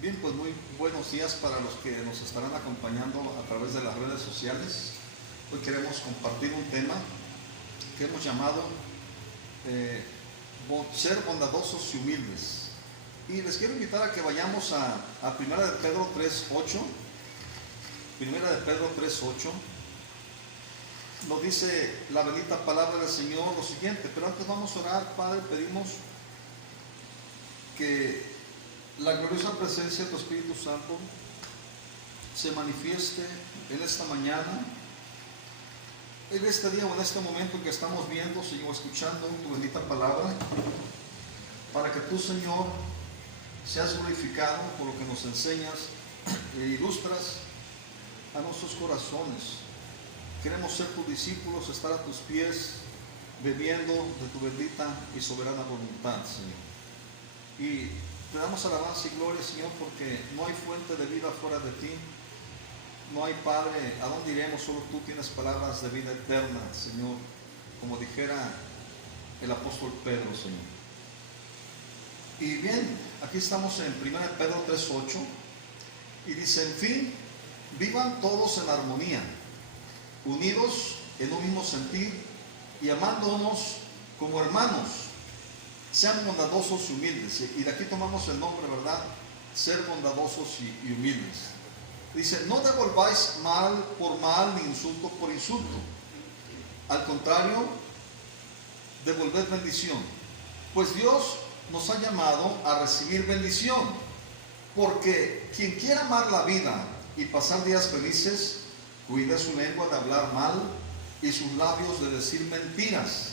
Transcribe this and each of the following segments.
Bien, pues muy buenos días para los que nos estarán acompañando a través de las redes sociales. Hoy queremos compartir un tema que hemos llamado ser bondadosos y humildes. Y les quiero invitar a que vayamos a Primera de Pedro 3:8. Primera de Pedro 3:8 nos dice la bendita palabra del Señor lo siguiente, pero antes vamos a orar. Padre, pedimos que la gloriosa presencia de tu Espíritu Santo se manifieste en esta mañana, en este día o en este momento que estamos viendo, Señor, escuchando tu bendita palabra, para que tú, Señor, seas glorificado por lo que nos enseñas e ilustras a nuestros corazones. Queremos ser tus discípulos, estar a tus pies, bebiendo de tu bendita y soberana voluntad, Señor. Y te damos alabanza y gloria, Señor, porque no hay fuente de vida fuera de ti. No hay Padre, ¿a dónde iremos? Solo tú tienes palabras de vida eterna, Señor, como dijera el apóstol Pedro, Señor. Y bien, aquí estamos en 1 Pedro 3:8 y dice: en fin, vivan todos en armonía, unidos en un mismo sentir y amándonos como hermanos. Sean bondadosos y humildes. Y de aquí tomamos el nombre, ¿verdad? Ser bondadosos y humildes. Dice: no devolváis mal por mal ni insulto por insulto. Al contrario, devolved bendición. Pues Dios nos ha llamado a recibir bendición. Porque quien quiera amar la vida y pasar días felices, cuida su lengua de hablar mal y sus labios de decir mentiras.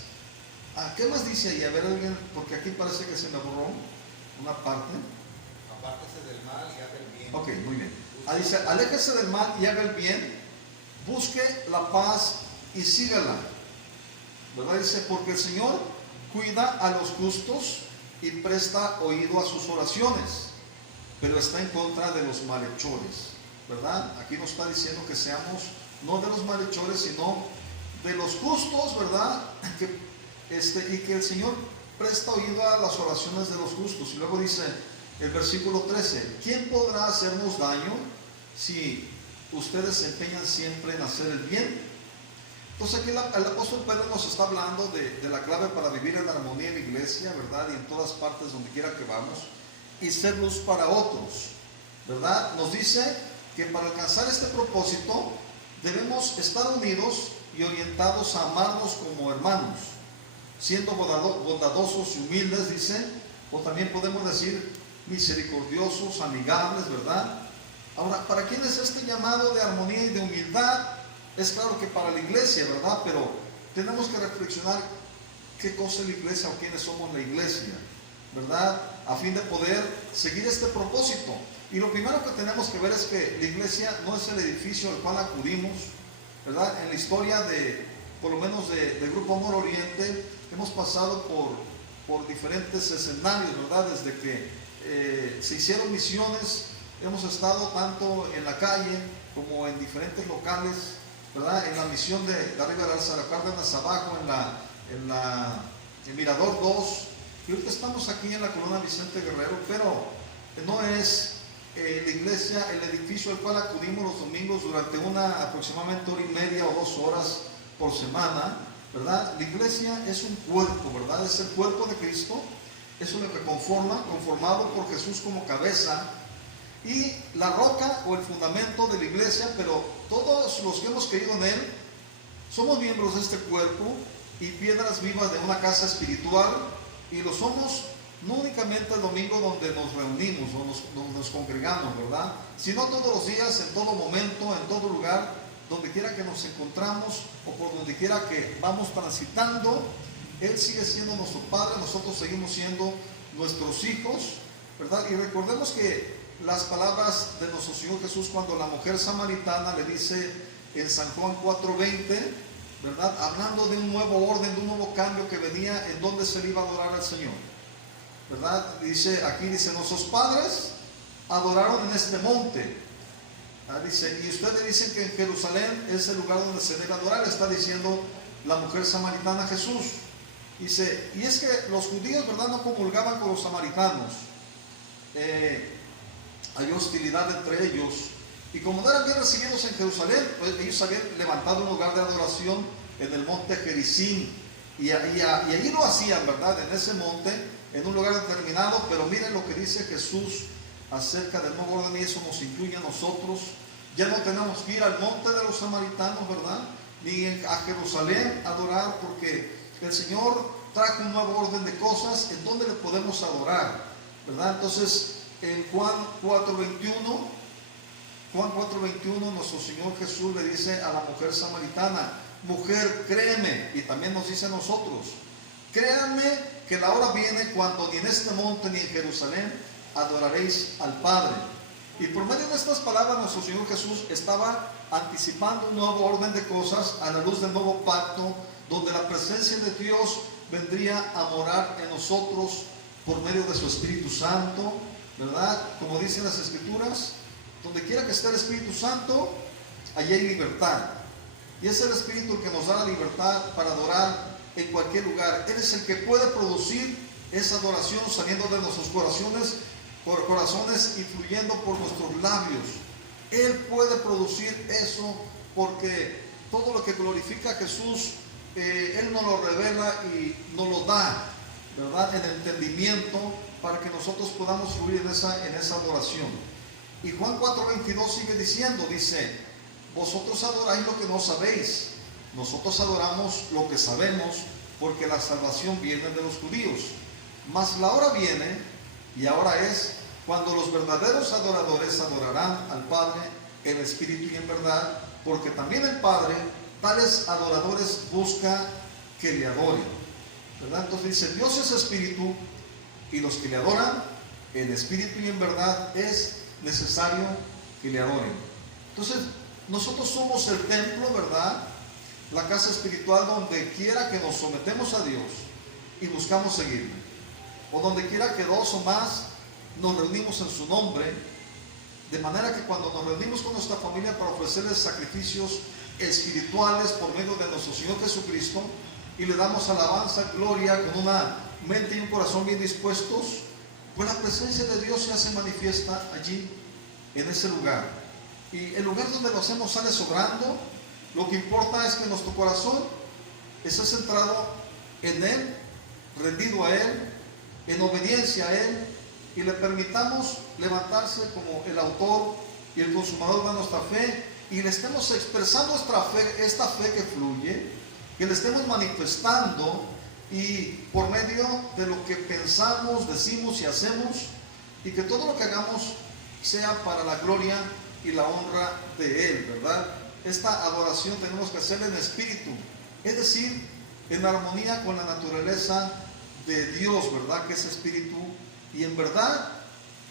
¿Qué más dice ahí? A ver, alguien, porque aquí parece que se me borró una parte. Apártese del mal y haga el bien. Ok, muy bien. Dice: aléjese del mal y haga el bien, busque la paz y sígala. ¿Verdad? Dice: porque el Señor cuida a los justos y presta oído a sus oraciones, pero está en contra de los malhechores. ¿Verdad? Aquí nos está diciendo que seamos no de los malhechores, sino de los justos, ¿verdad? Y que el Señor presta oído a las oraciones de los justos. Y luego dice el versículo 13: ¿quién podrá hacernos daño si ustedes se empeñan siempre en hacer el bien? Entonces aquí el apóstol Pedro nos está hablando de la clave para vivir en armonía en la iglesia, ¿verdad? Y en todas partes donde quiera que vamos, y ser luz para otros, ¿verdad? Nos dice que para alcanzar este propósito debemos estar unidos y orientados a amarnos como hermanos, siendo bondadosos y humildes, dice, o también podemos decir misericordiosos, amigables, ¿verdad? Ahora, ¿para quién es este llamado de armonía y de humildad? Es claro que para la iglesia, ¿verdad? Pero tenemos que reflexionar qué cosa es la iglesia o quiénes somos la iglesia, ¿verdad? A fin de poder seguir este propósito. Y lo primero que tenemos que ver es que la iglesia no es el edificio al cual acudimos, ¿verdad? En la historia por lo menos del Grupo Amor Oriente, hemos pasado por diferentes escenarios, ¿verdad? Desde que se hicieron misiones, hemos estado tanto en la calle como en diferentes locales, ¿verdad? En la misión de arriba de Alza Cárdenas abajo, en Mirador 2, y ahorita estamos aquí en la Colonia Vicente Guerrero, pero no es la iglesia el edificio al cual acudimos los domingos durante aproximadamente hora y media o 2 horas por semana, ¿verdad? La iglesia es un cuerpo, ¿verdad? Es el cuerpo de Cristo, es lo que conformado por Jesús como cabeza, y la roca o el fundamento de la iglesia, pero todos los que hemos creído en Él somos miembros de este cuerpo y piedras vivas de una casa espiritual, y lo somos no únicamente el domingo donde nos reunimos o nos congregamos, ¿verdad? Sino todos los días, en todo momento, en todo lugar, donde quiera que nos encontramos o por donde quiera que vamos transitando. Él sigue siendo nuestro Padre, nosotros seguimos siendo nuestros hijos, ¿verdad? Y recordemos que las palabras de nuestro Señor Jesús cuando la mujer samaritana le dice en San Juan 4:20, ¿verdad? Hablando de un nuevo orden, de un nuevo cambio que venía, en donde se le iba a adorar al Señor, ¿verdad? Aquí dice: nuestros padres adoraron en este monte. Dice, y ustedes dicen que en Jerusalén es el lugar donde se debe adorar. Está diciendo la mujer samaritana a Jesús. Dice, y es que los judíos, ¿verdad?, no comulgaban con los samaritanos. hay hostilidad entre ellos. Y como no eran bien recibidos en Jerusalén, pues ellos habían levantado un lugar de adoración en el monte Gerizim. Y allí lo hacían, ¿verdad? En ese monte, en un lugar determinado. Pero miren lo que dice Jesús acerca del nuevo orden, y eso nos incluye a nosotros. Ya no tenemos que ir al monte de los samaritanos, ¿verdad? Ni a Jerusalén a adorar, porque el Señor trajo un nuevo orden de cosas en donde le podemos adorar, ¿verdad? Entonces, en Juan 4:21, nuestro Señor Jesús le dice a la mujer samaritana: mujer, créeme. Y también nos dice a nosotros: créanme que la hora viene cuando ni en este monte ni en Jerusalén adoraréis al Padre. Y por medio de estas palabras nuestro Señor Jesús estaba anticipando un nuevo orden de cosas a la luz del nuevo pacto, donde la presencia de Dios vendría a morar en nosotros por medio de su Espíritu Santo, ¿verdad? Como dicen las Escrituras, donde quiera que esté el Espíritu Santo, allí hay libertad. Y es el Espíritu el que nos da la libertad para adorar en cualquier lugar. Él es el que puede producir esa adoración saliendo de nuestros corazones y fluyendo por nuestros labios. Él puede producir eso, porque todo lo que glorifica a Jesús, Él nos lo revela y nos lo da, ¿verdad? En entendimiento, para que nosotros podamos fluir en esa adoración. Y Juan 4:22 sigue diciendo, dice: vosotros adoráis lo que no sabéis, nosotros adoramos lo que sabemos, porque la salvación viene de los judíos. Mas la hora viene, y ahora es, cuando los verdaderos adoradores adorarán al Padre en espíritu y en verdad, porque también el Padre tales adoradores busca que le adoren, ¿verdad? Entonces dice: Dios es espíritu, y los que le adoran en espíritu y en verdad es necesario que le adoren. Entonces, nosotros somos el templo, ¿verdad? La casa espiritual, donde quiera que nos sometemos a Dios y buscamos seguirle, o donde quiera que dos o más nos reunimos en su nombre, de manera que cuando nos reunimos con nuestra familia para ofrecerles sacrificios espirituales por medio de nuestro Señor Jesucristo, y le damos alabanza, gloria, con una mente y un corazón bien dispuestos, pues la presencia de Dios se hace manifiesta allí, en ese lugar. Y el lugar donde lo hacemos sale sobrando. Lo que importa es que nuestro corazón esté centrado en Él, rendido a Él, en obediencia a Él, y le permitamos levantarse como el autor y el consumador de nuestra fe, y le estemos expresando nuestra fe, esta fe que fluye, que le estemos manifestando, y por medio de lo que pensamos, decimos y hacemos, y que todo lo que hagamos sea para la gloria y la honra de Él, ¿verdad? Esta adoración tenemos que hacerla en espíritu, es decir, en armonía con la naturaleza de Dios, ¿verdad? Que es espíritu, y en verdad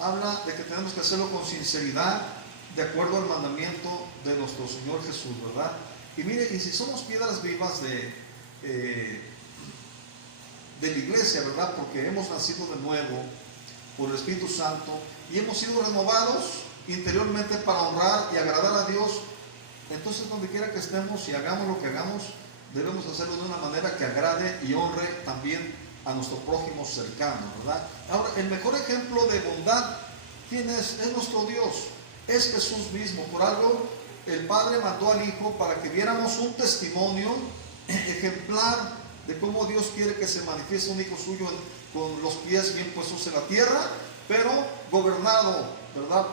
habla de que tenemos que hacerlo con sinceridad, de acuerdo al mandamiento de nuestro Señor Jesús, ¿verdad? Y mire, y si somos piedras vivas de la iglesia, ¿verdad? Porque hemos nacido de nuevo por el Espíritu Santo y hemos sido renovados interiormente para honrar y agradar a Dios. Entonces, donde quiera que estemos y hagamos lo que hagamos, debemos hacerlo de una manera que agrade y honre también a nuestro prójimo cercano, ¿verdad? Ahora, el mejor ejemplo de bondad, ¿quién es? Es nuestro Dios, es Jesús mismo. Por algo, el Padre mandó al Hijo para que viéramos un testimonio ejemplar de cómo Dios quiere que se manifieste un Hijo suyo con los pies bien puestos en la tierra, pero gobernado, ¿verdad?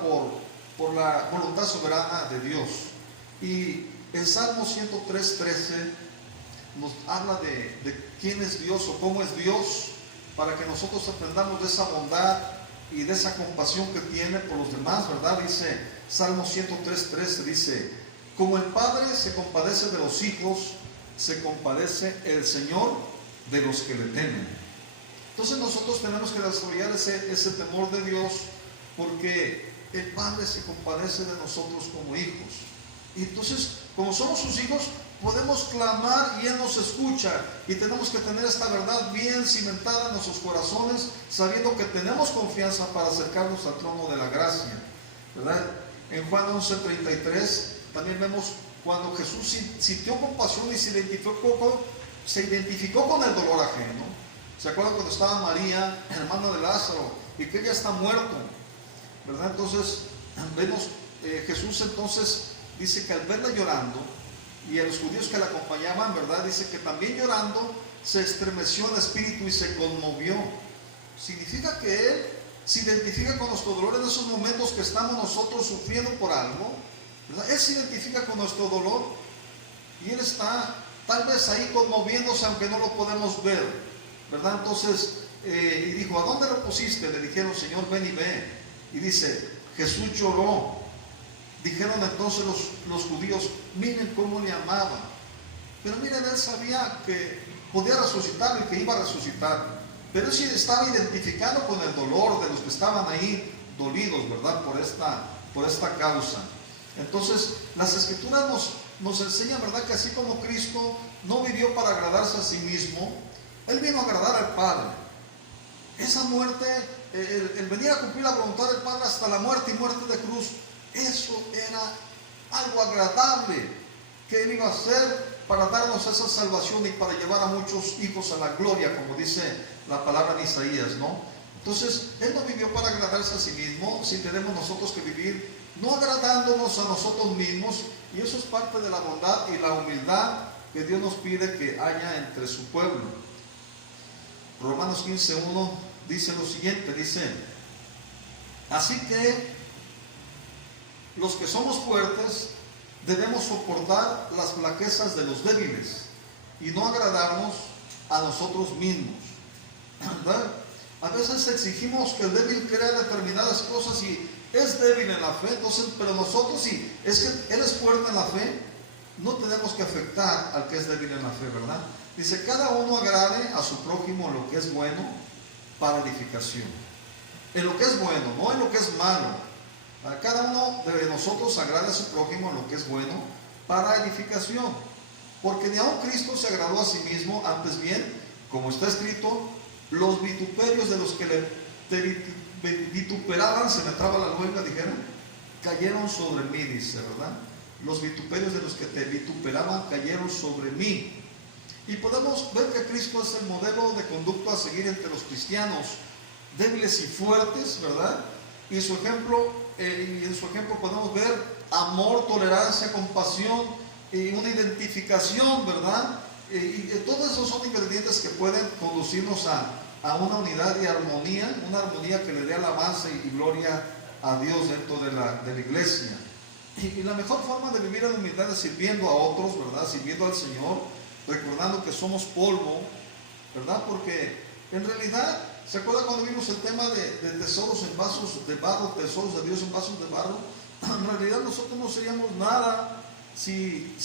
Por la voluntad soberana de Dios. Y en Salmo 103:13 nos habla de quién es Dios o cómo es Dios, para que nosotros aprendamos de esa bondad y de esa compasión que tiene por los demás, ¿verdad? Dice Salmo 103:13, dice: como el Padre se compadece de los hijos, se compadece el Señor de los que le temen. Entonces nosotros tenemos que desarrollar ese temor de Dios, porque el Padre se compadece de nosotros como hijos. Y entonces, como somos sus hijos, podemos clamar y Él nos escucha, y tenemos que tener esta verdad bien cimentada en nuestros corazones, sabiendo que tenemos confianza para acercarnos al trono de la gracia, ¿verdad? En Juan 11:33 también vemos cuando Jesús sintió compasión y se identificó con el dolor ajeno. ¿Se acuerdan cuando estaba María, hermana de Lázaro, y que ella está muerto? ¿verdad? Entonces, vemos, Jesús entonces dice que al verla llorando, y a los judíos que la acompañaban, ¿verdad? Dice que también llorando se estremeció en espíritu y se conmovió. Significa que Él se identifica con nuestro dolor en esos momentos que estamos nosotros sufriendo por algo, ¿verdad? Él se identifica con nuestro dolor y Él está tal vez ahí conmoviéndose aunque no lo podemos ver, ¿verdad? Entonces, y dijo, ¿a dónde lo pusiste? Le dijeron, Señor, ven y ve. Y dice, Jesús lloró. Dijeron entonces los judíos, miren cómo le amaban. Pero miren, Él sabía que podía resucitar y que iba a resucitar. Pero Él sí estaba identificado con el dolor de los que estaban ahí dolidos, ¿verdad? Por esta causa. Entonces, las Escrituras nos enseñan, ¿verdad? Que así como Cristo no vivió para agradarse a sí mismo, Él vino a agradar al Padre. Esa muerte, el venir a cumplir la voluntad del Padre hasta la muerte y muerte de cruz, eso era algo agradable que Él iba a hacer para darnos esa salvación y para llevar a muchos hijos a la gloria, como dice la palabra en Isaías, ¿no? Entonces, Él no vivió para agradarse a sí mismo, si tenemos nosotros que vivir no agradándonos a nosotros mismos, y eso es parte de la bondad y la humildad que Dios nos pide que haya entre su pueblo. Romanos 15:1 dice lo siguiente, dice, así que los que somos fuertes debemos soportar las flaquezas de los débiles y no agradarnos a nosotros mismos, ¿verdad? A veces exigimos que el débil crea determinadas cosas y es débil en la fe, entonces, pero nosotros, si es que Él es fuerte en la fe, no tenemos que afectar al que es débil en la fe, ¿verdad? Dice, cada uno agrade a su prójimo lo que es bueno para edificación. En lo que es bueno, no en lo que es malo. A cada uno de nosotros agrade a su prójimo lo que es bueno para edificación. Porque ni aun Cristo se agradó a sí mismo, antes bien, como está escrito, los vituperios de los que le vituperaban, se me traba la lengua, dijeron, cayeron sobre mí, dice, ¿verdad? Los vituperios de los que te vituperaban cayeron sobre mí. Y podemos ver que Cristo es el modelo de conducta a seguir entre los cristianos, débiles y fuertes, ¿verdad? Y en su ejemplo podemos ver amor, tolerancia, compasión y una identificación, ¿verdad? Y todos esos son ingredientes que pueden conducirnos a una unidad y armonía, una armonía que le dé alabanza y gloria a Dios dentro de la iglesia. Y la mejor forma de vivir en humildad es sirviendo a otros, ¿verdad? Sirviendo al Señor, recordando que somos polvo, ¿verdad? Porque en realidad, ¿se acuerdan cuando vimos el tema de tesoros en vasos de barro, tesoros de Dios en vasos de barro? En realidad nosotros no seríamos nada si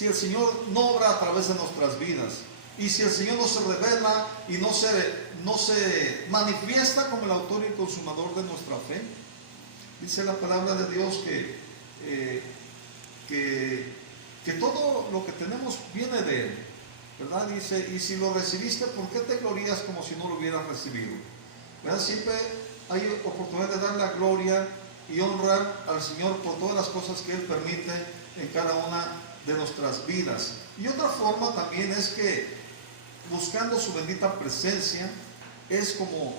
el Señor no obra a través de nuestras vidas. Y si el Señor no se revela y no se manifiesta como el autor y consumador de nuestra fe. Dice la palabra de Dios que todo lo que tenemos viene de Él, ¿verdad? Dice, y si lo recibiste, ¿por qué te glorías como si no lo hubieras recibido? ¿Verdad? Siempre hay oportunidad de dar la gloria y honrar al Señor por todas las cosas que Él permite en cada una de nuestras vidas. Y otra forma también es que buscando su bendita presencia es como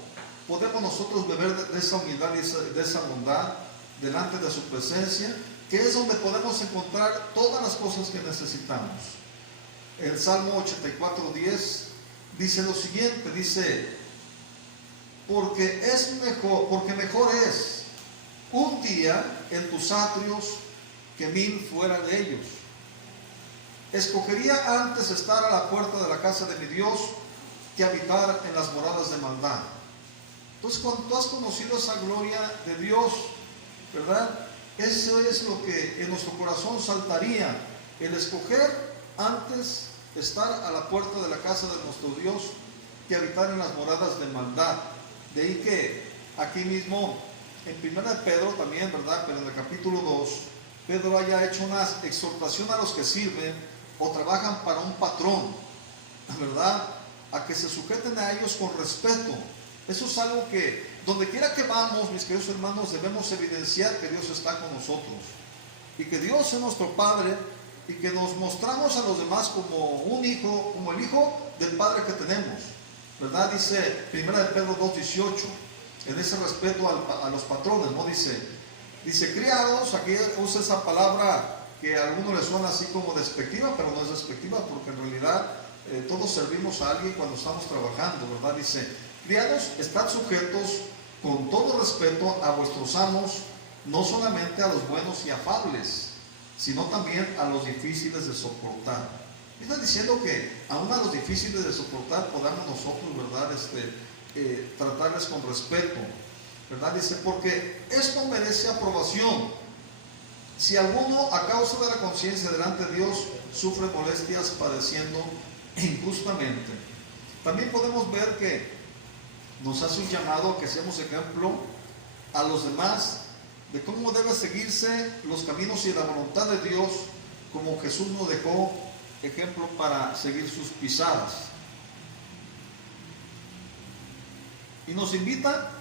podemos nosotros beber de esa humildad y de esa bondad delante de su presencia, que es donde podemos encontrar todas las cosas que necesitamos. El Salmo 84:10 dice lo siguiente, dice, porque mejor es un día en tus atrios que 1000 fuera de ellos. Escogería antes estar a la puerta de la casa de mi Dios que habitar en las moradas de maldad. Entonces, cuando tú has conocido esa gloria de Dios, ¿verdad? Eso es lo que en nuestro corazón saltaría, el escoger antes estar a la puerta de la casa de nuestro Dios que habitar en las moradas de maldad. De ahí que aquí mismo, en 1 Pedro también, ¿verdad? Pero en el capítulo 2, Pedro haya hecho una exhortación a los que sirven o trabajan para un patrón, ¿verdad? A que se sujeten a ellos con respeto. Eso es algo que, donde quiera que vamos, mis queridos hermanos, debemos evidenciar que Dios está con nosotros y que Dios es nuestro Padre y que nos mostramos a los demás como un hijo, como el hijo del Padre que tenemos, ¿verdad? Dice 1 Pedro 2:18, en ese respeto a los patrones, ¿no? Dice criados, aquí usa esa palabra que a algunos les suena así como despectiva, pero no es despectiva, porque en realidad todos servimos a alguien cuando estamos trabajando, ¿verdad? Dice, criados, estad sujetos con todo respeto a vuestros amos, no solamente a los buenos y afables, sino también a los difíciles de soportar. Está diciendo que aún a los difíciles de soportar podamos nosotros, ¿verdad? Tratarles con respeto, ¿verdad? Dice, porque esto merece aprobación. Si alguno a causa de la conciencia delante de Dios sufre molestias padeciendo injustamente. También podemos ver que nos hace un llamado que seamos ejemplo a los demás de cómo deben seguirse los caminos y la voluntad de Dios, como Jesús nos dejó ejemplo para seguir sus pisadas. Y nos invita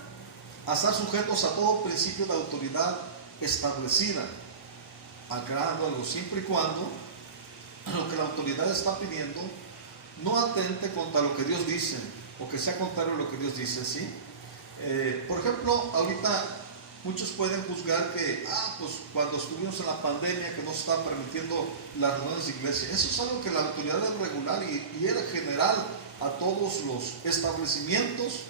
a estar sujetos a todo principio de autoridad establecida, aclarando algo, siempre y cuando lo que la autoridad está pidiendo no atente contra lo que Dios dice, o que sea contrario a lo que Dios dice, ¿sí? Por ejemplo, ahorita muchos pueden juzgar que, pues cuando estuvimos en la pandemia, que no se estaba permitiendo las reuniones de iglesia, eso es algo que la autoridad es regular y era general a todos los establecimientos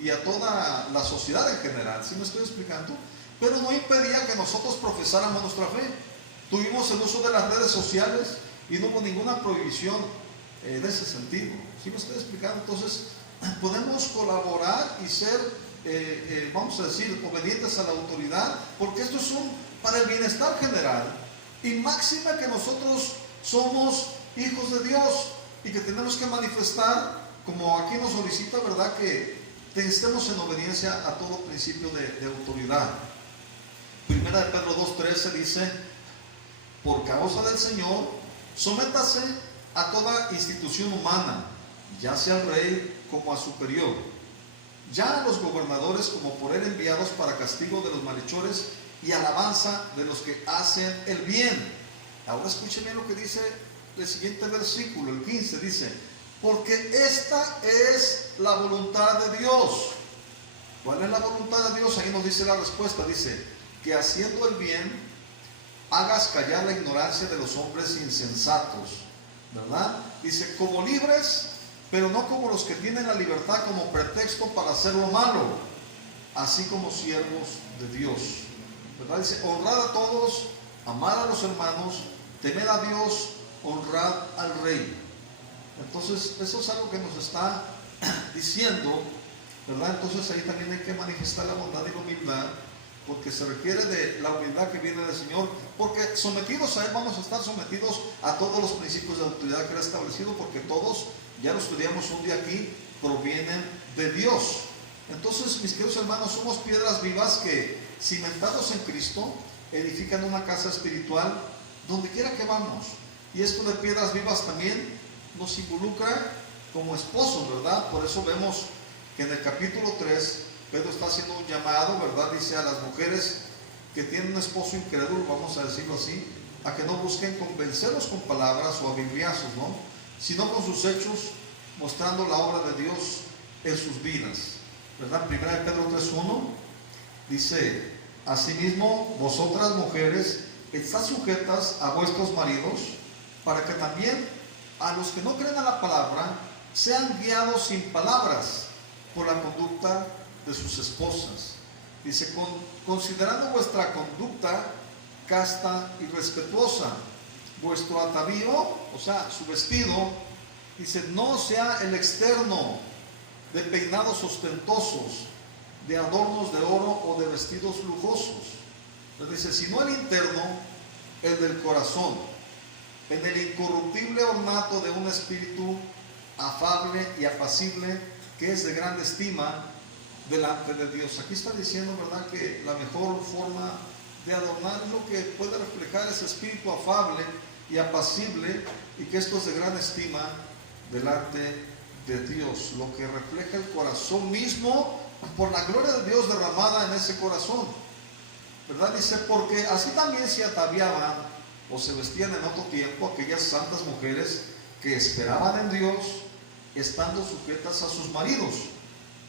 y a toda la sociedad en general, ¿sí me estoy explicando? Pero no impedía que nosotros profesáramos nuestra fe. Tuvimos el uso de las redes sociales y no hubo ninguna prohibición en ese sentido, ¿sí me estoy explicando? Entonces, podemos colaborar y ser, vamos a decir, obedientes a la autoridad, porque esto es para el bienestar general, y máxima que nosotros somos hijos de Dios y que tenemos que manifestar, como aquí nos solicita, ¿verdad?, que estemos en obediencia a todo principio de autoridad. Primera de Pedro 2:13 dice, por causa del Señor, sométase a toda institución humana, ya sea al rey como a superior, ya a los gobernadores como por él enviados para castigo de los malhechores y alabanza de los que hacen el bien. Ahora escuchen bien lo que dice el siguiente versículo, el 15, dice, porque esta es la voluntad de Dios. ¿Cuál es la voluntad de Dios? Ahí nos dice la respuesta, dice, que haciendo el bien, hagas callar la ignorancia de los hombres insensatos, ¿verdad? Dice, como libres, pero no como los que tienen la libertad como pretexto para hacer lo malo, así como siervos de Dios, ¿verdad? Dice, honrad a todos, amad a los hermanos, temed a Dios, honrad al rey. Entonces, eso es algo que nos está diciendo, ¿verdad? Entonces ahí también hay que manifestar la bondad y la humildad, porque se requiere de la humildad que viene del Señor, porque sometidos a Él vamos a estar sometidos a todos los principios de autoridad que Él ha establecido, porque todos, ya lo estudiamos un día aquí, provienen de Dios. Entonces, mis queridos hermanos, somos piedras vivas que, cimentados en Cristo, edifican una casa espiritual donde quiera que vamos. Y esto de piedras vivas también nos involucra como esposos, ¿verdad? Por eso vemos que en el capítulo 3 Pedro está haciendo un llamado, ¿verdad? Dice a las mujeres que tienen un esposo incrédulo, vamos a decirlo así, a que no busquen convencerlos con palabras o a bibliazos, ¿no?, sino con sus hechos, mostrando la obra de Dios en sus vidas, ¿verdad? Primera de Pedro 3:1 dice, asimismo, vosotras mujeres, estad sujetas a vuestros maridos, para que también a los que no creen a la palabra sean guiados sin palabras por la conducta de sus esposas. Dice, considerando vuestra conducta casta y respetuosa, vuestro atavío, o sea, su vestido, dice, no sea el externo de peinados ostentosos, de adornos de oro o de vestidos lujosos. Entonces dice, sino el interno, el del corazón, en el incorruptible ornato de un espíritu afable y apacible, que es de gran estima delante de Dios. Aquí está diciendo, ¿verdad?, que la mejor forma de adornar es lo que puede reflejar ese espíritu afable y apacible, y que esto es de gran estima delante de Dios, lo que refleja el corazón mismo por la gloria de Dios derramada en ese corazón, ¿verdad? Dice, porque así también se ataviaban o se vestían en otro tiempo aquellas santas mujeres que esperaban en Dios, estando sujetas a sus maridos,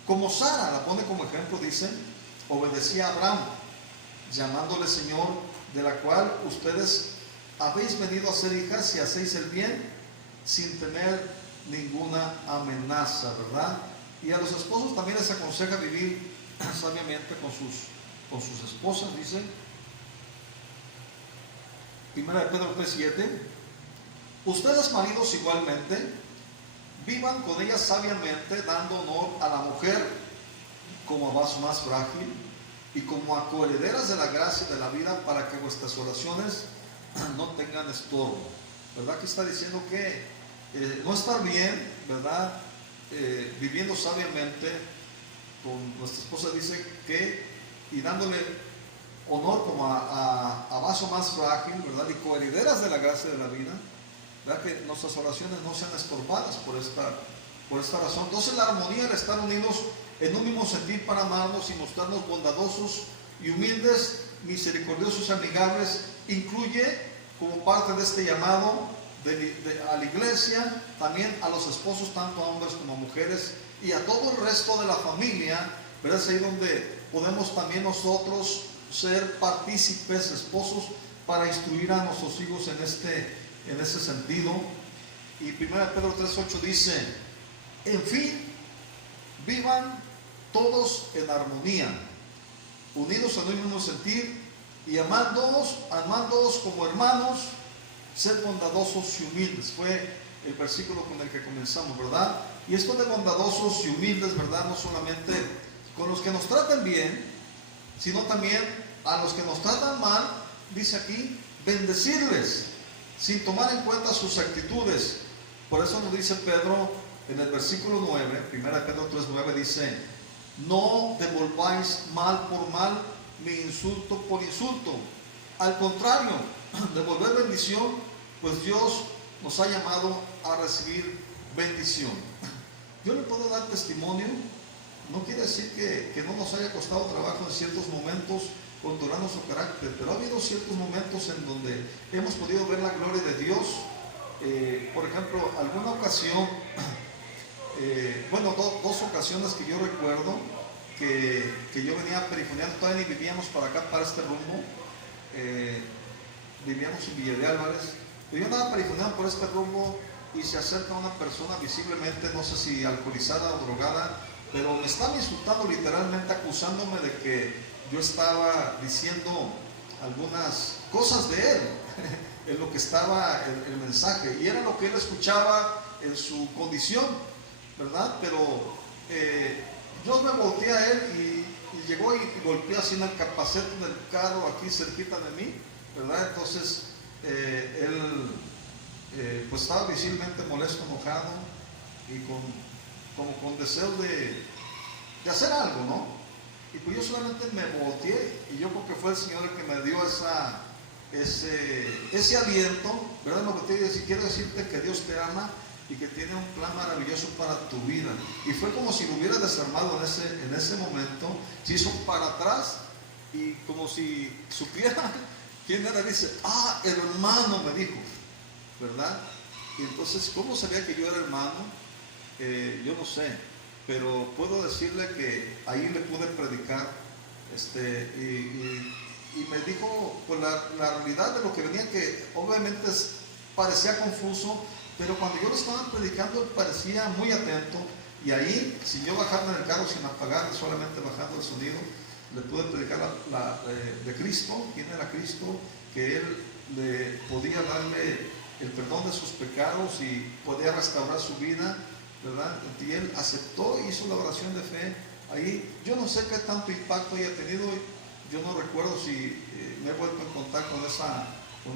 Como Sara, la pone como ejemplo, dice, obedecía a Abraham, llamándole Señor, de la cual ustedes habéis venido a ser hijas si hacéis el bien sin tener ninguna amenaza, ¿verdad? Y a los esposos también les aconseja vivir sabiamente con sus esposas, dice 1 Pedro 3:7. Ustedes maridos igualmente vivan con ellas sabiamente, dando honor a la mujer como a vaso más frágil y como a coherederas de la gracia de la vida, para que vuestras oraciones no tengan estorbo. ¿Verdad que está diciendo que no estar bien, ¿verdad? Viviendo sabiamente con nuestra esposa, dice que, y dándole honor como a vaso más frágil, ¿verdad? Y coherederas de la gracia de la vida, ¿verdad? Que nuestras oraciones no sean estorbadas por esta razón. Entonces la armonía, el estar unidos en un mismo sentir para amarnos y mostrarnos bondadosos y humildes, misericordiosos y amigables, incluye como parte de este llamado a la iglesia, también a los esposos, tanto a hombres como a mujeres, y a todo el resto de la familia, ¿verdad? Es ahí donde podemos también nosotros ser partícipes, esposos, para instruir a nuestros hijos en ese sentido. Y 1 Pedro 3:8 dice, en fin, vivan todos en armonía, unidos en un mismo sentir, y amándoos como hermanos, ser bondadosos y humildes. Fue el versículo con el que comenzamos, ¿verdad? Y esto de bondadosos y humildes, ¿verdad? No solamente con los que nos tratan bien, sino también a los que nos tratan mal, dice aquí, bendecirles, sin tomar en cuenta sus actitudes. Por eso nos dice Pedro en el versículo 9, 1 Pedro 3:9, dice, no devolváis mal por mal, ni insulto por insulto. Al contrario, devolver bendición, pues Dios nos ha llamado a recibir bendición. Yo le puedo dar testimonio, no quiere decir que no nos haya costado trabajo en ciertos momentos controlar nuestro carácter, pero ha habido ciertos momentos en donde hemos podido ver la gloria de Dios. Por ejemplo, alguna ocasión, dos ocasiones que yo recuerdo, que yo venía perifoneando, todavía ni vivíamos para acá, para este rumbo, vivíamos en Villa de Álvarez, pero yo andaba perifoneando por este rumbo y se acerca una persona visiblemente, no sé si alcoholizada o drogada, pero me estaba insultando, literalmente acusándome de que yo estaba diciendo algunas cosas de él en lo que estaba el mensaje, y era lo que él escuchaba en su condición, ¿verdad? Pero yo me volteé a él y llegó y golpeó así en el capacete del carro aquí cerquita de mí, ¿verdad? Entonces él pues estaba visiblemente molesto, enojado y como con deseo de hacer algo, ¿no? Y pues yo solamente me volteé, y yo creo que fue el Señor el que me dio ese aliento, ¿verdad? Me volteé y dije, quiero decirte que Dios te ama y que tiene un plan maravilloso para tu vida. Y fue como si lo hubiera desarmado en ese momento. Se hizo para atrás y como si supiera quién era. Dice, el hermano me dijo, ¿verdad? Y entonces, ¿cómo sabía que yo era hermano? Yo no sé, pero puedo decirle que ahí le pude predicar, y me dijo pues la realidad de lo que venía, que obviamente parecía confuso, pero cuando yo lo estaba predicando él parecía muy atento, y ahí, sin yo bajarme en el carro, sin apagar, solamente bajando el sonido, le pude predicar de Cristo, quién era Cristo, que él le podía darle el perdón de sus pecados y podía restaurar su vida, ¿verdad? Y él aceptó, hizo la oración de fe. Ahí yo no sé qué tanto impacto haya tenido, yo no recuerdo si me he vuelto a encontrar con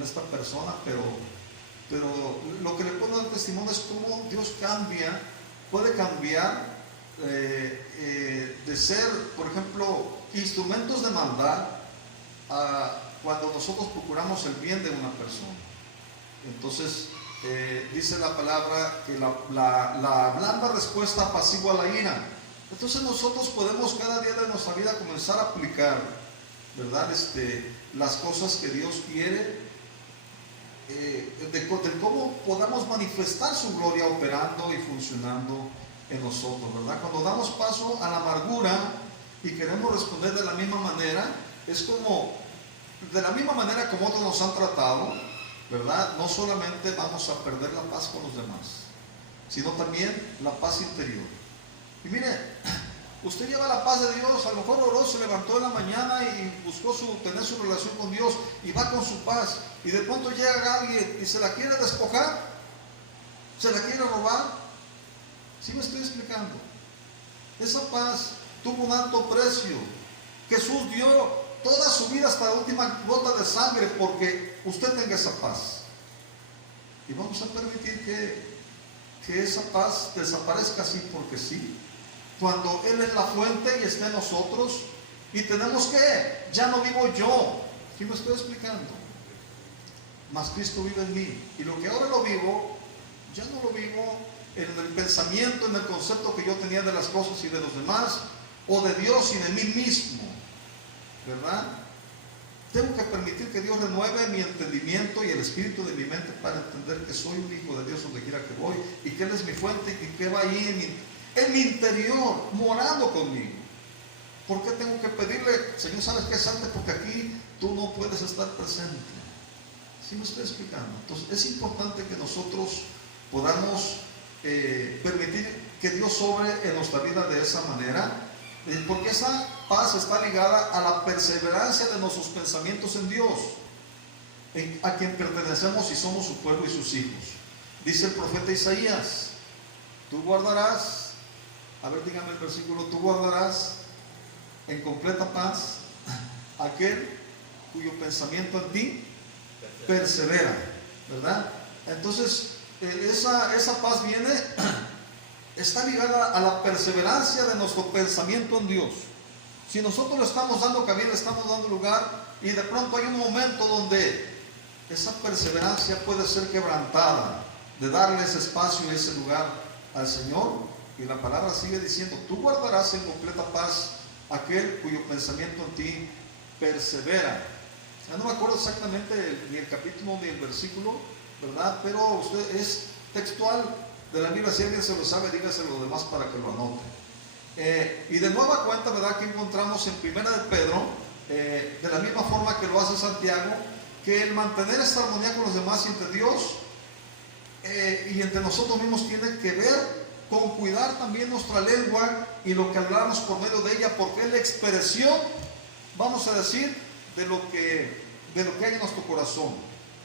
esta persona, pero lo que le puedo dar testimonio es cómo Dios puede cambiar de ser, por ejemplo, instrumentos de maldad a cuando nosotros procuramos el bien de una persona. Entonces dice la palabra que la blanda respuesta apacigua la ira. Entonces nosotros podemos cada día de nuestra vida comenzar a aplicar, ¿verdad? Las cosas que Dios quiere, de cómo podamos manifestar su gloria operando y funcionando en nosotros, ¿verdad? Cuando damos paso a la amargura y queremos responder de la misma manera, es como, de la misma manera como otros nos han tratado, ¿verdad? No solamente vamos a perder la paz con los demás, sino también la paz interior. Y mire, usted lleva la paz de Dios, a lo mejor oró, se levantó en la mañana y buscó tener su relación con Dios y va con su paz, y de pronto llega alguien y se la quiere despojar, se la quiere robar. ¿Sí me estoy explicando? Esa paz tuvo un alto precio. Jesús dio toda su vida hasta la última gota de sangre porque usted tenga esa paz. Y vamos a permitir que esa paz desaparezca así porque sí, cuando Él es la fuente y está en nosotros, y tenemos que, ya no vivo yo, ¿sí me estoy explicando? Mas Cristo vive en mí, y lo que ahora lo vivo, ya no lo vivo en el pensamiento, en el concepto que yo tenía de las cosas y de los demás, o de Dios y de mí mismo, ¿verdad? Tengo que permitir que Dios renueve mi entendimiento y el espíritu de mi mente para entender que soy un hijo de Dios donde quiera que voy, y que Él es mi fuente y que va ahí en mi interior, morando conmigo. ¿Por qué tengo que pedirle, Señor, sabes qué, salte porque aquí tú no puedes estar presente? ¿Sí me estoy explicando? Entonces es importante que nosotros podamos permitir que Dios sobre en nuestra vida de esa manera, porque esa paz está ligada a la perseverancia de nuestros pensamientos en Dios, a quien pertenecemos y somos su pueblo y sus hijos. Dice el profeta Isaías, tú guardarás, a ver, dígame el versículo, tú guardarás en completa paz aquel cuyo pensamiento en ti persevera, ¿verdad? Entonces, esa paz viene, está ligada a la perseverancia de nuestro pensamiento en Dios. Si nosotros le estamos dando cabida, le estamos dando lugar, y de pronto hay un momento donde esa perseverancia puede ser quebrantada, de darle ese espacio y ese lugar al Señor, y la palabra sigue diciendo, tú guardarás en completa paz aquel cuyo pensamiento en ti persevera. Ya no me acuerdo exactamente ni el capítulo ni el versículo, ¿verdad? Pero usted es textual de la Biblia. Si alguien se lo sabe, dígaselo a los demás para que lo anoten. Y de nueva cuenta, ¿verdad?, que encontramos en Primera de Pedro, de la misma forma que lo hace Santiago, que el mantener esta armonía con los demás y entre Dios y entre nosotros mismos tiene que ver con cuidar también nuestra lengua y lo que hablamos por medio de ella, porque es la expresión, vamos a decir, de lo que hay en nuestro corazón,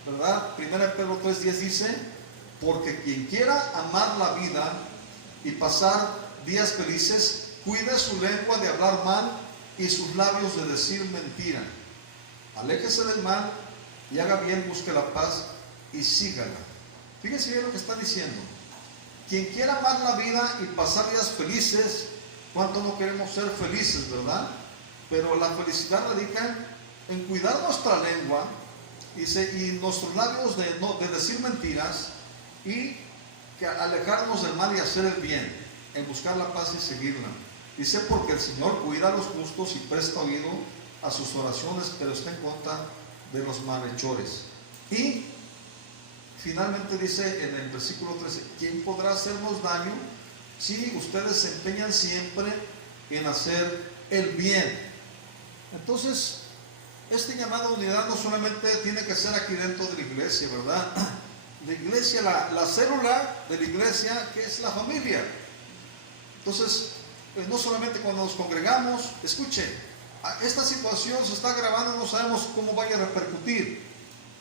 ¿verdad? Primera de Pedro 3:10 dice, porque quien quiera amar la vida y pasar días felices, cuide su lengua de hablar mal y sus labios de decir mentira. Aléjese del mal y haga bien, busque la paz y sígala. Fíjense bien lo que está diciendo. Quien quiera amar la vida y pasar días felices, ¿cuánto no queremos ser felices, verdad? Pero la felicidad radica en cuidar nuestra lengua y nuestros labios de decir mentiras, y que alejarnos del mal y hacer el bien, en buscar la paz y seguirla. Dice, porque el Señor cuida a los justos y presta oído a sus oraciones, pero está en contra de los malhechores. Y finalmente dice en el versículo 13, ¿quién podrá hacernos daño si ustedes se empeñan siempre en hacer el bien? Entonces, este llamado a unidad no solamente tiene que ser aquí dentro de la iglesia, ¿verdad? La iglesia, la célula de la iglesia, que es la familia. Entonces, no solamente cuando nos congregamos, escuche, esta situación se está grabando, no sabemos cómo vaya a repercutir,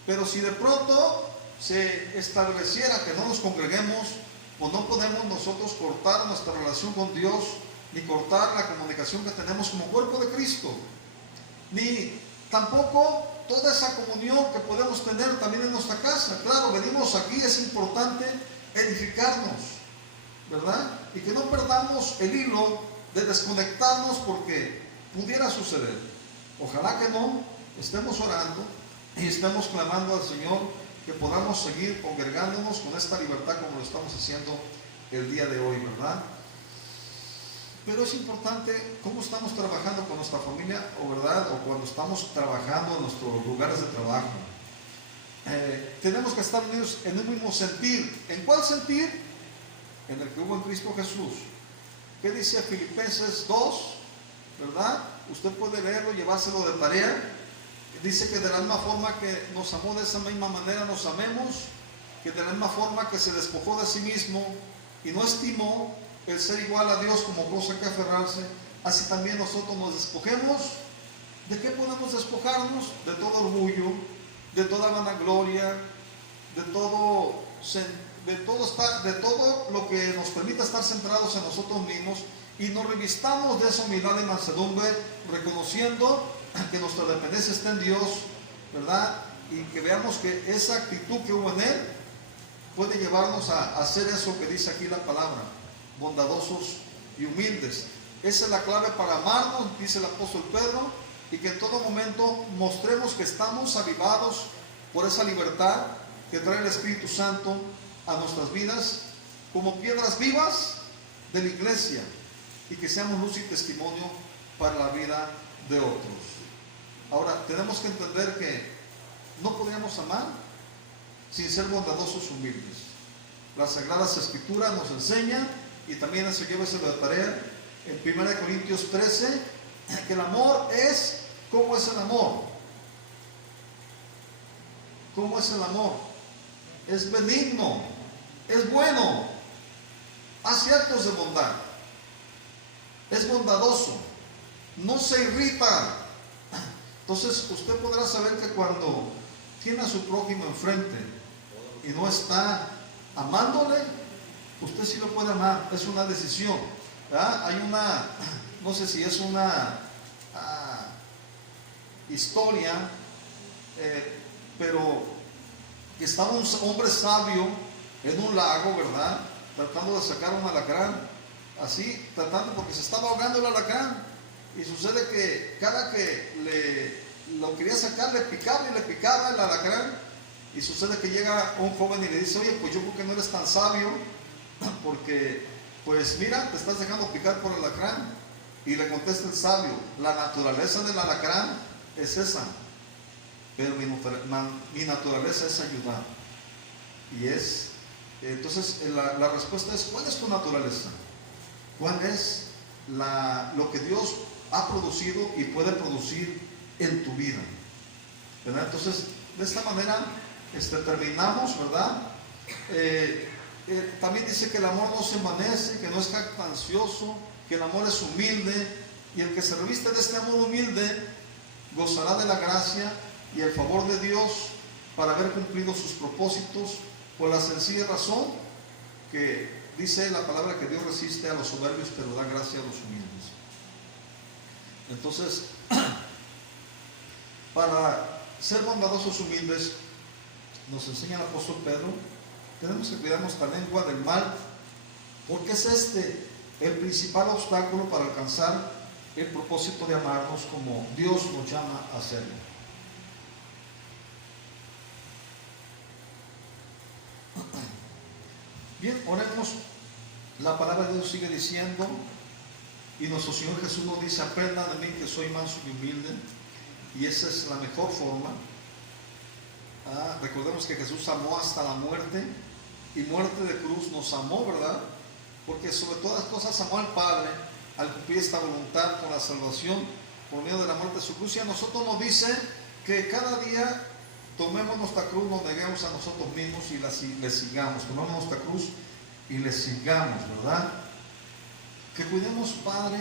pero si de pronto se estableciera que no nos congreguemos, pues no podemos nosotros cortar nuestra relación con Dios, ni cortar la comunicación que tenemos como cuerpo de Cristo, ni tampoco toda esa comunión que podemos tener también en nuestra casa. Claro, venimos aquí, es importante edificarnos, ¿verdad? Y que no perdamos el hilo de desconectarnos, porque pudiera suceder. Ojalá que no, estemos orando y estemos clamando al Señor que podamos seguir congregándonos con esta libertad como lo estamos haciendo el día de hoy, ¿verdad? Pero es importante cómo estamos trabajando con nuestra familia, o verdad, o cuando estamos trabajando en nuestros lugares de trabajo. Tenemos que estar unidos en un mismo sentir. ¿En cuál sentir? en el que hubo en Cristo Jesús. ¿Qué dice Filipenses 2? ¿Verdad? Usted puede leerlo, llevárselo de tarea. Dice que de la misma forma que nos amó, de esa misma manera nos amemos, que de la misma forma que se despojó de sí mismo y no estimó el ser igual a Dios como cosa que aferrarse, así también nosotros nos despojemos. ¿De qué podemos despojarnos? De todo orgullo, de toda vanagloria, de todo lo que nos permita estar centrados en nosotros mismos, y nos revistamos de esa humildad y mansedumbre, reconociendo que nuestra dependencia está en Dios, ¿verdad? Y que veamos que esa actitud que hubo en Él puede llevarnos a hacer eso que dice aquí la palabra, bondadosos y humildes. Esa es la clave para amarnos, dice el apóstol Pedro, y que en todo momento mostremos que estamos avivados por esa libertad que trae el Espíritu Santo a nuestras vidas, como piedras vivas de la iglesia, y que seamos luz y testimonio para la vida de otros. Ahora, tenemos que entender que no podemos amar sin ser bondadosos, humildes. Las Sagradas Escrituras nos enseñan, y también eso llévese de tarea, en 1 Corintios 13, que el amor es, ¿cómo es el amor? ¿Cómo es el amor? Es benigno, es bueno, hace actos de bondad, es bondadoso, no se irrita. Entonces usted podrá saber que cuando tiene a su prójimo enfrente y no está amándole, usted sí lo puede amar, es una decisión, ¿verdad? Hay una, no sé si es una historia, pero que estaba un hombre sabio en un lago, ¿verdad? Tratando de sacar un alacrán, así, tratando, porque se estaba ahogando el alacrán, y sucede que cada que lo quería sacar, le picaba y le picaba el alacrán, y sucede que llega un joven y le dice: oye, pues yo creo que no eres tan sabio, porque, pues mira, te estás dejando picar por el alacrán. Y le contesta el sabio: la naturaleza del alacrán es esa, pero mi naturaleza es ayudar. Y entonces la respuesta es: ¿cuál es tu naturaleza? ¿Cuál es lo que Dios ha producido y puede producir en tu vida? ¿Verdad? Entonces, de esta manera terminamos, ¿verdad? También dice que el amor no se envanece, que no es jactancioso, que el amor es humilde, y el que se reviste de este amor humilde gozará de la gracia y el favor de Dios para haber cumplido sus propósitos, por la sencilla razón que dice la palabra que Dios resiste a los soberbios, pero da gracia a los humildes. Entonces, para ser bondadosos, humildes, nos enseña el apóstol Pedro, tenemos que cuidar nuestra lengua del mal, porque es el principal obstáculo para alcanzar el propósito de amarnos como Dios nos llama a hacerlo. Bien, oremos. La palabra de Dios sigue diciendo, y nuestro Señor Jesús nos dice: aprendan de mí que soy manso y humilde, y esa es la mejor forma. Recordemos que Jesús amó hasta la muerte, y muerte de cruz nos amó, ¿verdad? Porque sobre todas las cosas amó al Padre al cumplir esta voluntad con la salvación por medio de la muerte de su cruz. Y a nosotros nos dice que cada día tomemos nuestra cruz, nos neguemos a nosotros mismos y le sigamos. Tomemos nuestra cruz y le sigamos, ¿verdad? Que cuidemos, Padre.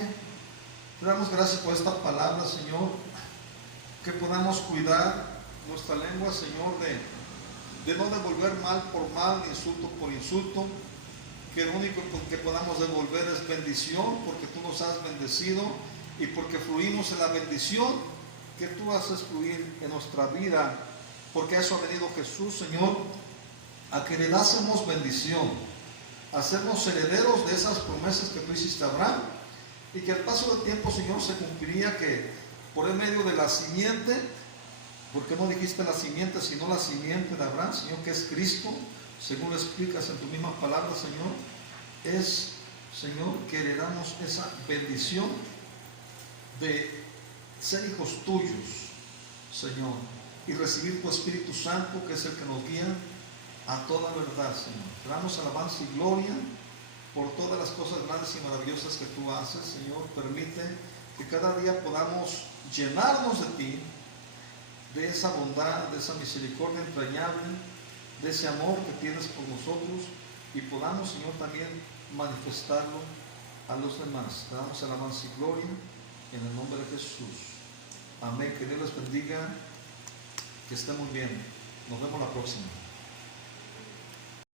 Te damos gracias por esta palabra, Señor. Que podamos cuidar nuestra lengua, Señor, de no devolver mal por mal, insulto por insulto. Que lo único que podamos devolver es bendición, porque tú nos has bendecido y porque fluimos en la bendición que tú haces fluir en nuestra vida, porque a eso ha venido Jesús, Señor, a que le dásemos bendición, a hacernos herederos de esas promesas que tú hiciste a Abraham, y que al paso del tiempo, Señor, se cumpliría que por el medio de la simiente, porque no dijiste la simiente, sino la simiente de Abraham, Señor, que es Cristo, según lo explicas en tu misma palabra, Señor, es, Señor, que heredamos esa bendición de ser hijos tuyos, Señor, y recibir tu Espíritu Santo, que es el que nos guía a toda verdad, Señor. Te damos alabanza y gloria por todas las cosas grandes y maravillosas que tú haces, Señor. Permite que cada día podamos llenarnos de ti, de esa bondad, de esa misericordia entrañable, de ese amor que tienes por nosotros, y podamos, Señor, también manifestarlo a los demás. Te damos alabanza y gloria en el nombre de Jesús. Amén. Que Dios les bendiga, que estén muy bien. Nos vemos la próxima.